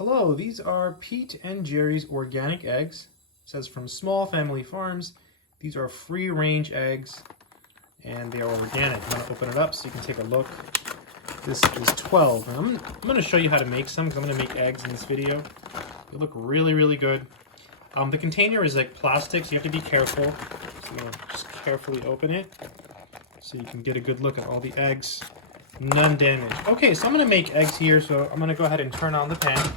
Hello, these are Pete and Gerry's organic eggs. It says from small family farms. These are free-range eggs and they are organic. I'm going to open it up so you can take a look. This is 12. And I'm going to show you how to make some because I'm going to make eggs in this video. They look really, really good. The container is like plastic, so you have to be careful. So I'm going to just carefully open it so you can get a good look at all the eggs. None damaged. Okay, so I'm going to make eggs here, so I'm going to go ahead and turn on the pan.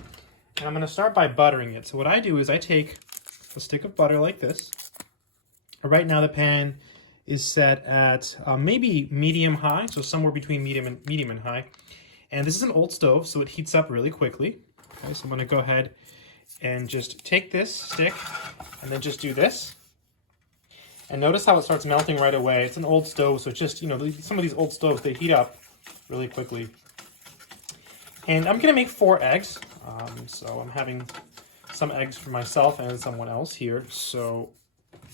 And I'm going to start by buttering it. So what I do is I take a stick of butter like this. Right now the pan is set at maybe medium-high, so somewhere between medium and high. And this is an old stove, so it heats up really quickly. Okay, so I'm going to go ahead and just take this stick and then just do this. And notice how it starts melting right away. It's an old stove, so it's just, you know, some of these old stoves, they heat up really quickly. And I'm going to make 4 eggs. So I'm having some eggs for myself and someone else here. So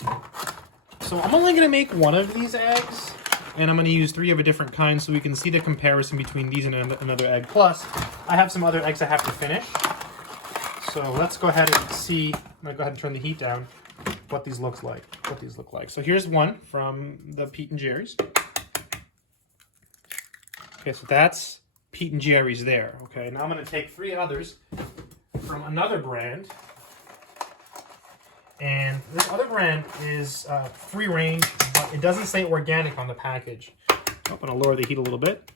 I'm only going to make 1 of these eggs. And I'm going to use 3 of a different kind so we can see the comparison between these and another egg. Plus, I have some other eggs I have to finish. So let's go ahead and see. I'm going to go ahead and turn the heat down. What these look like. So here's one from the Pete and Gerry's. Okay, so that's Pete and Gerry's there. Okay, now I'm going to take 3 others from another brand. And this other brand is free range, but it doesn't say organic on the package. I'm going to lower the heat a little bit.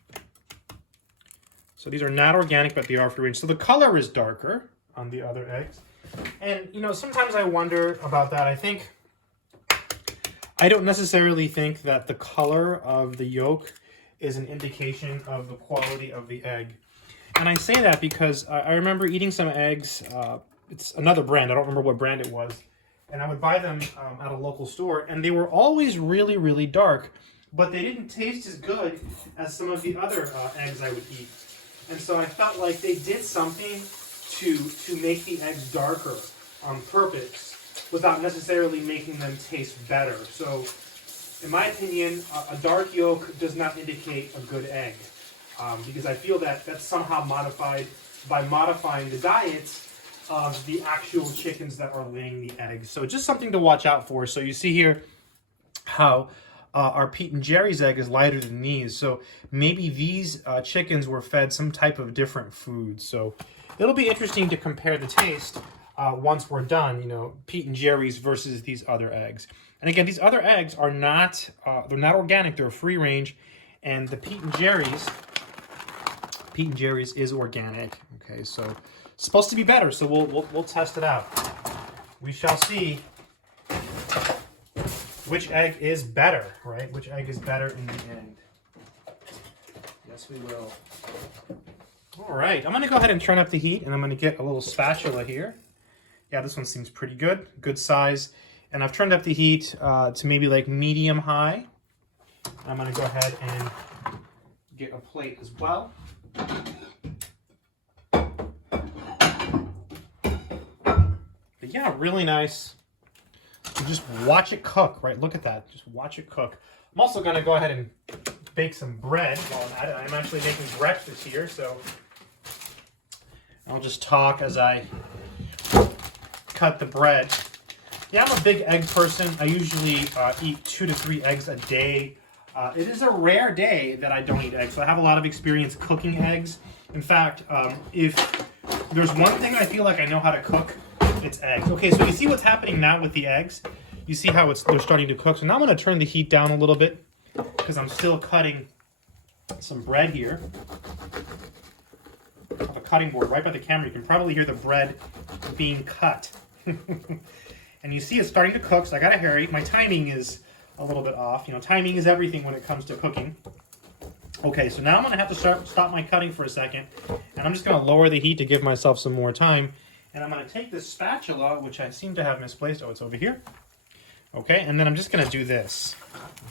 So these are not organic, but they are free range. So the color is darker on the other eggs. And, you know, sometimes I wonder about that. I don't necessarily think that the color of the yolk is an indication of the quality of the egg. And I say that because I remember eating some eggs. It's another brand. I don't remember what brand it was. And I would buy them at a local store. And they were always really, really dark. But they didn't taste as good as some of the other eggs I would eat. And so I felt like they did something to make the eggs darker on purpose without necessarily making them taste better. So in my opinion, a dark yolk does not indicate a good egg because I feel that that's somehow modified by modifying the diets of the actual chickens that are laying the eggs. So just something to watch out for. So you see here how our Pete and Gerry's egg is lighter than these. So maybe these chickens were fed some type of different food. So it'll be interesting to compare the taste once we're done, you know, Pete and Gerry's versus these other eggs. And again, these other eggs are not, they're not organic, they're free range. And the Pete and Gerry's is organic. Okay, so it's supposed to be better, so we'll test it out. We shall see which egg is better, right? Which egg is better in the end. Yes, we will. All right, I'm going to go ahead and turn up the heat, and I'm going to get a little spatula here. Yeah, this one seems pretty good. Good size. And I've turned up the heat to maybe like medium-high. I'm going to go ahead and get a plate as well. But yeah, really nice. You just watch it cook, right? Look at that. Just watch it cook. I'm also going to go ahead and bake some bread while I'm at it. I'm actually making breakfast here, so I'll just talk as I cut the bread. Yeah, I'm a big egg person. I usually eat 2 to 3 eggs a day. It is a rare day that I don't eat eggs, so I have a lot of experience cooking eggs. In fact, if there's one thing I feel like I know how to cook, it's eggs. Okay, so you see what's happening now with the eggs? You see how they're starting to cook. So now I'm going to turn the heat down a little bit because I'm still cutting some bread here. I have a cutting board right by the camera. You can probably hear the bread being cut. And you see it's starting to cook, so I gotta hurry. My timing is a little bit off. You know, timing is everything when it comes to cooking. Okay, so now I'm gonna have to stop my cutting for a second, and I'm just gonna lower the heat to give myself some more time. And I'm gonna take this spatula, which I seem to have misplaced. Oh, it's over here. Okay, and then I'm just gonna do this.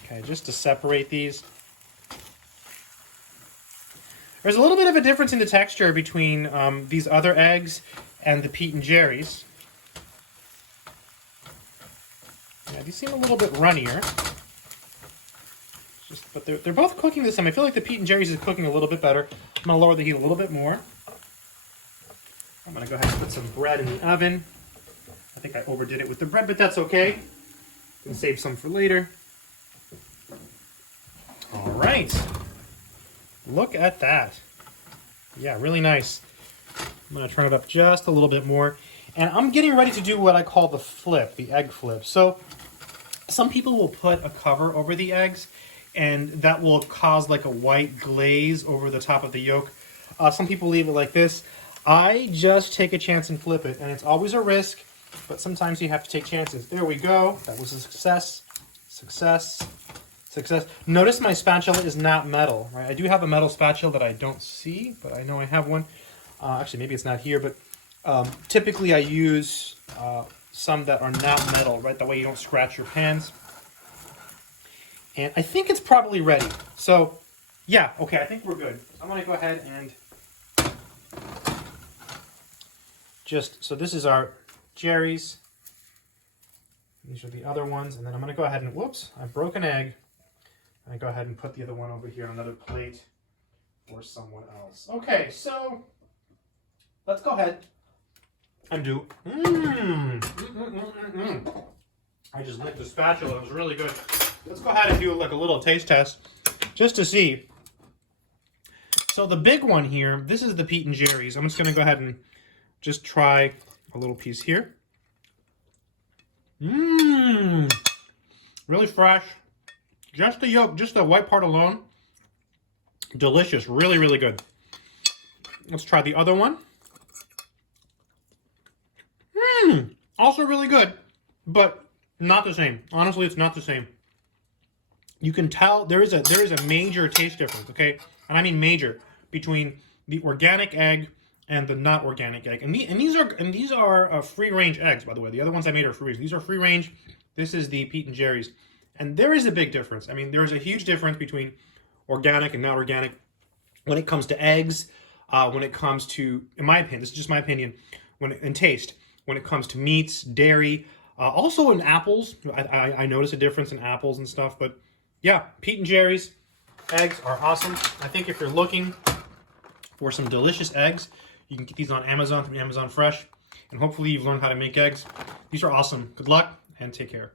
Okay, just to separate these. There's a little bit of a difference in the texture between these other eggs and the Pete and Gerry's. Yeah, these seem a little bit runnier. But they're both cooking this time. I feel like the Pete and Gerry's is cooking a little bit better. I'm going to lower the heat a little bit more. I'm gonna go ahead and put some bread in the oven. I think I overdid it with the bread, but that's okay. Can save some for later. All right. Look at that. Yeah, really nice. I'm gonna turn it up just a little bit more. And I'm getting ready to do what I call the flip, the egg flip. So some people will put a cover over the eggs, and that will cause like a white glaze over the top of the yolk. Some people leave it like this. I just take a chance and flip it, and it's always a risk, but sometimes you have to take chances. There we go. That was a success. Success. Success. Notice my spatula is not metal, right? I do have a metal spatula that I don't see, but I know I have one. Actually, maybe it's not here, but typically I use some that are not metal, right? That way you don't scratch your pans. And I think it's probably ready. So, yeah, okay, I think we're good. I'm going to go ahead and so this is our Gerry's. These are the other ones. And then I'm going to go ahead and, whoops, I broke an egg. I go ahead and put the other one over here on another plate for someone else. Okay, so let's go ahead and do. I just licked the spatula. It was really good. Let's go ahead and do like a little taste test just to see. So the big one here, this is the Pete and Gerry's. I'm just going to go ahead and just try a little piece here. Really fresh. Just the yolk, just the white part alone. Delicious. Really, really good. Let's try the other one. Also really good, but not the same. Honestly, it's not the same. You can tell there is a major taste difference, okay? And I mean major, between the organic egg and the not organic egg. And these are free-range eggs, by the way. The other ones I made are free-range. These are free-range. This is the Pete and Gerry's. And there is a big difference. I mean, there's a huge difference between organic and not organic when it comes to eggs, when it comes to, in my opinion, this is just my opinion, in taste, when it comes to meats, dairy, also in apples. I notice a difference in apples and stuff. But yeah, Pete and Gerry's eggs are awesome. I think if you're looking for some delicious eggs, you can get these on Amazon through Amazon Fresh. And hopefully you've learned how to make eggs. These are awesome. Good luck and take care.